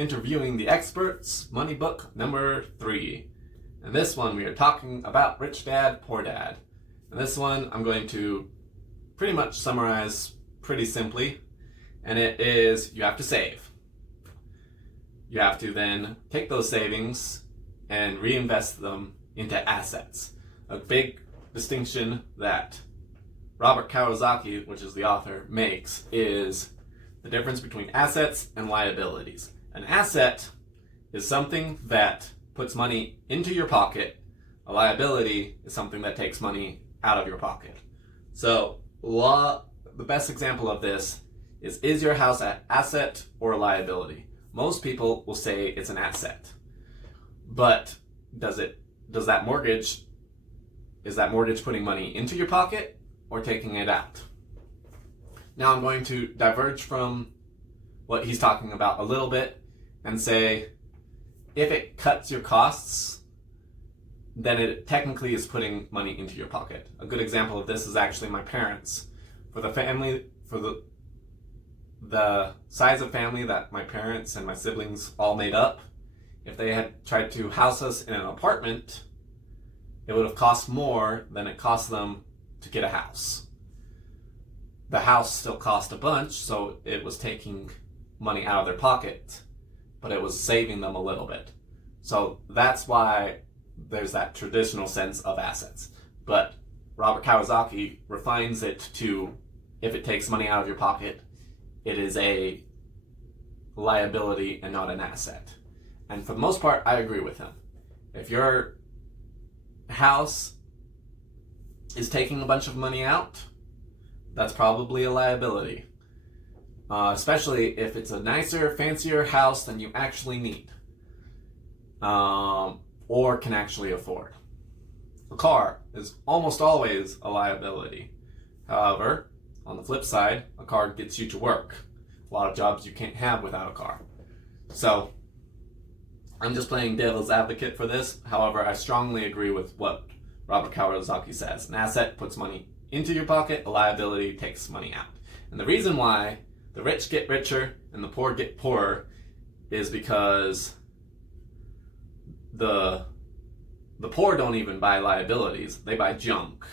Interviewing the Experts, Money Book number 3. In this one, we are talking about Rich Dad, Poor Dad. In this one, I'm going to pretty much summarize pretty simply, and it is you have to save. You have to then take those savings and reinvest them into assets. A big distinction that Robert Kiyosaki, which is the author, makes is the difference between assets and liabilities. An asset is something that puts money into your pocket. A liability is something that takes money out of your pocket. So the best example of this is your house an asset or a liability? Most people will say it's an asset. But is that mortgage putting money into your pocket or taking it out? Now I'm going to diverge from what he's talking about a little bit and say, if it cuts your costs, then it technically is putting money into your pocket. A good example of this is actually my parents. For the size of family that my parents and my siblings all made up, if they had tried to house us in an apartment, it would have cost more than it cost them to get a house. The house still cost a bunch, so it was taking money out of their pocket, but it was saving them a little bit. So that's why there's that traditional sense of assets. But Robert Kiyosaki refines it to, if it takes money out of your pocket, it is a liability and not an asset. And for the most part, I agree with him. If your house is taking a bunch of money out, that's probably a liability. Especially if it's a nicer, fancier house than you actually need. Or can actually afford. A car is almost always a liability. However, on the flip side, a car gets you to work. A lot of jobs you can't have without a car. So, I'm just playing devil's advocate for this. However, I strongly agree with what Robert Kiyosaki says. An asset puts money into your pocket, a liability takes money out. And the reason why the rich get richer and the poor get poorer is because the poor don't even buy liabilities, they buy junk.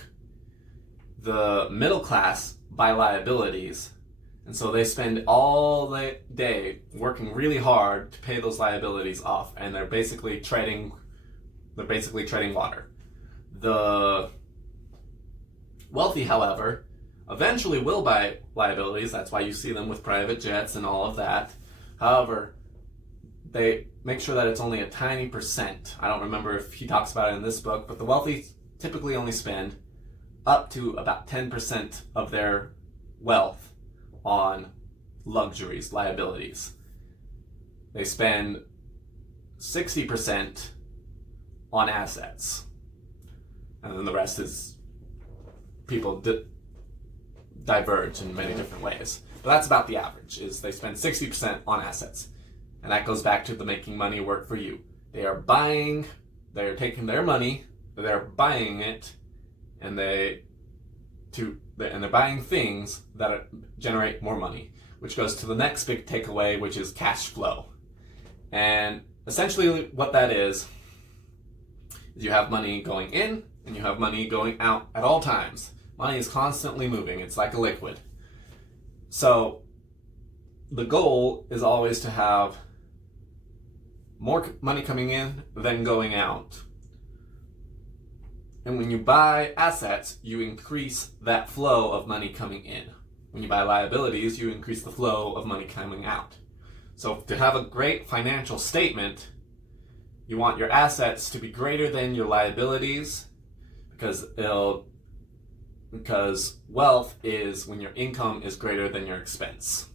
The middle class buy liabilities, and so they spend all the day working really hard to pay those liabilities off, and they're basically treading water. The wealthy, however, eventually will buy liabilities. That's why you see them with private jets and all of that. However, they make sure that it's only a tiny percent. I don't remember if he talks about it in this book, but the wealthy typically only spend up to about 10% of their wealth on luxuries, liabilities. They spend 60% on assets. And then the rest is people diverge in many different ways. But that's about the average, is they spend 60% on assets. And that goes back to the making money work for you. They're taking their money, they're buying it, and they're buying things that generate more money, which goes to the next big takeaway, which is cash flow. And essentially what that is you have money going in and you have money going out at all times. Money is constantly moving. It's like a liquid. So the goal is always to have more money coming in than going out. And when you buy assets, you increase that flow of money coming in. When you buy liabilities, you increase the flow of money coming out. So to have a great financial statement, you want your assets to be greater than your liabilities, because wealth is when your income is greater than your expense.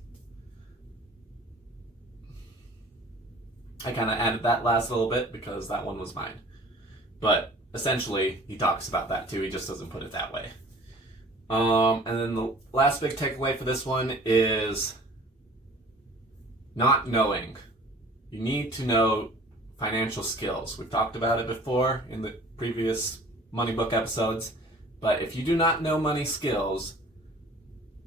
I kind of added that last little bit because that one was mine. But essentially, he talks about that too. He just doesn't put it that way. And then the last big takeaway for this one is not knowing. You need to know financial skills. We've talked about it before in the previous money book episodes. But if you do not know money skills,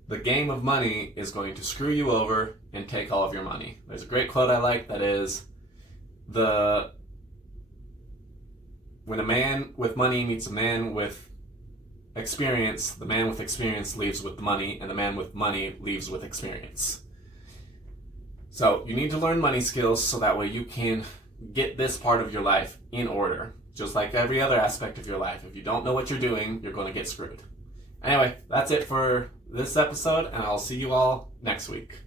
the game of money is going to screw you over and take all of your money. There's a great quote I like that is, when a man with money meets a man with experience, the man with experience leaves with the money, and the man with money leaves with experience. So you need to learn money skills so that way you can get this part of your life in order. Just like every other aspect of your life. If you don't know what you're doing, you're going to get screwed. Anyway, that's it for this episode, and I'll see you all next week.